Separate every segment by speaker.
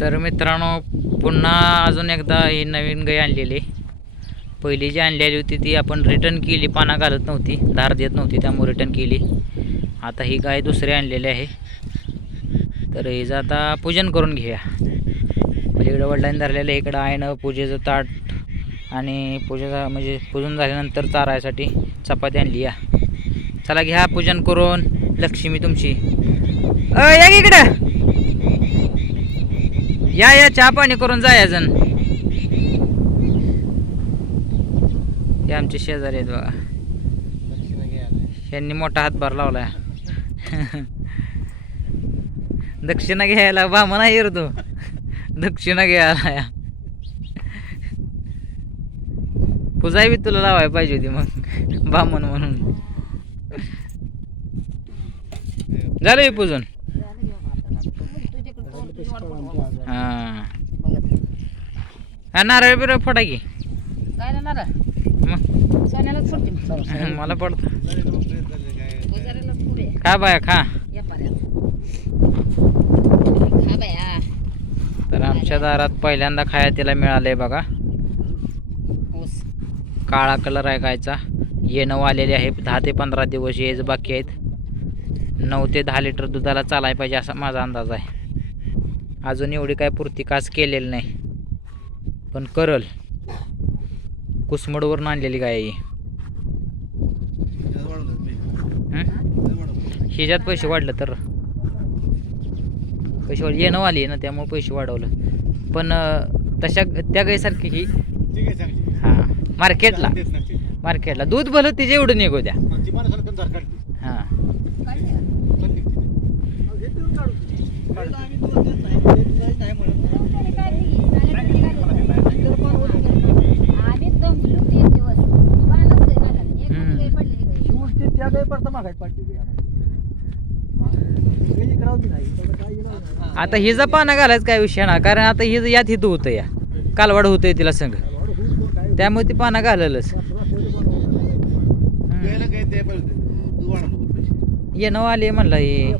Speaker 1: तर मित्रांनो पुन्हा अजून एकदा ही नवीन गाय आणलेली. पहिली जी आणलेली होती ती आपण रिटर्न केली पाना घालत नव्हती धार देत नव्हती त्यामुळे रिटर्न केली. आता ही गाय दुसरी आणलेली आहे. तर हिचं आता पूजन करून घेऊया. म्हणजे इकडं वडिलांनी धरलेलं आहे इकडं आहे पूजेचं ताट आणि पूजेचा म्हणजे पूजन झाल्यानंतर चारायसाठी चपाती आणली या. चला घ्या पूजन करून लक्ष्मी तुमची. या इकडं. या या चहा पाणी करून जा या जण. हे आमचे शेजारी आहेत बघा. यांनी मोठा हातभार लावलाय. दक्षिणा घ्यायला बा आहे येर तू. दक्षिणा घ्यायला या. पुजाई बी तुला लावायला पाहिजे होती मग. बामण म्हणून. झालं पूजन हा. हा नारळ बिरळ फोडा की.
Speaker 2: काय ना
Speaker 1: मग.
Speaker 2: सोन्यालाच सोडते
Speaker 1: मला पडतं. खा बाया खा. तर आमच्या दारात पहिल्यांदा खाया तिला मिळालंय बघा. काळा कलर आहे गायचा येणं आलेले आहे. दहा ते पंधरा दिवस येज बाकी आहेत. नऊ ते दहा लिटर दुधाला चालाय पाहिजे असा माझा अंदाज आहे. अजून एवढी काय पूर्ती कास केलेली नाही. पण करल. कुसमडवरून आणलेली गाय ही. हं? हिच्यात पैसे वाढलं तर. पैसे वाढ येणं आली ना त्यामुळे पैसे वाढवलं. पण तशा त्या गायसारखी ही. हां मार्केटला. मार्केटला. दूध भलं तिचे एवढं निघू द्या. हां.
Speaker 3: पाडली नाही.
Speaker 1: आता हिचा पाना घालायचं काय विषय ना कारण आता हिज यात हिथं होतं या. कालवाड होतंय तिला
Speaker 3: काय
Speaker 1: त्यामुळे ती पाना घाललंच.
Speaker 3: बनवलं.
Speaker 1: येणं आले म्हणलं हे.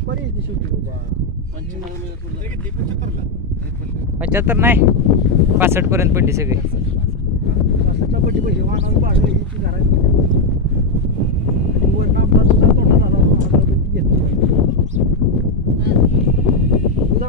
Speaker 1: पंच्याहत्तर नाही. पासष्ट पर्यंत पडली सगळी
Speaker 3: पासष्टला पट्टी पैसे वाहनाला भाडं ही ती घरात आणि वरनं आपला दुसरा तोटा